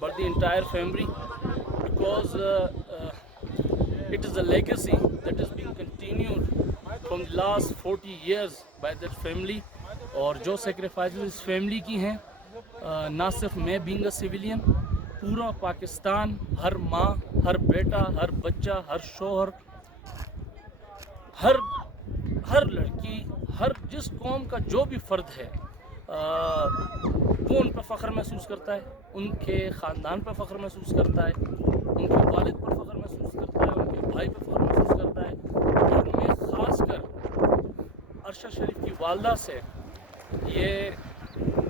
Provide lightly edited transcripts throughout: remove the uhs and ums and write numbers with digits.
but the entire family, because it is a legacy that is being continued from the last 40 years by that family. اور جو sacrifices اس family کی ہیں، نہ صرف میں being a civilian، پورا پاکستان، ہر ماں، ہر بیٹا، ہر بچہ، ہر شوہر، ہر لڑکی، ہر جس قوم کا جو بھی فرد ہے، وہ ان پہ فخر محسوس کرتا ہے، ان کے خاندان پہ فخر محسوس کرتا ہے، ان کے والد پر فخر محسوس کرتا ہے، ان کے بھائی پہ فخر محسوس کرتا ہے۔ اور میں خاص کر ارشد شریف کی والدہ سے یہ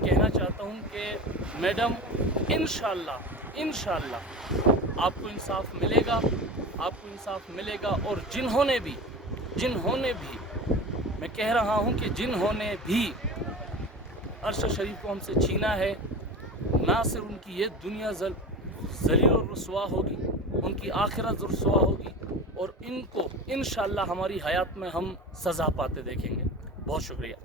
کہنا چاہتا ہوں کہ میڈم، انشاءاللہ آپ کو انصاف ملے گا، آپ کو انصاف ملے گا۔ اور جنہوں نے بھی میں کہہ رہا ہوں کہ جنہوں نے بھی ارشد شریف کو ہم سے چھینا ہے، نہ صرف ان کی یہ دنیا ذلیل و رسوا ہوگی، ان کی آخرت رسوا ہوگی، اور ان کو انشاءاللہ ہماری حیات میں ہم سزا پاتے دیکھیں گے۔ بہت شکریہ۔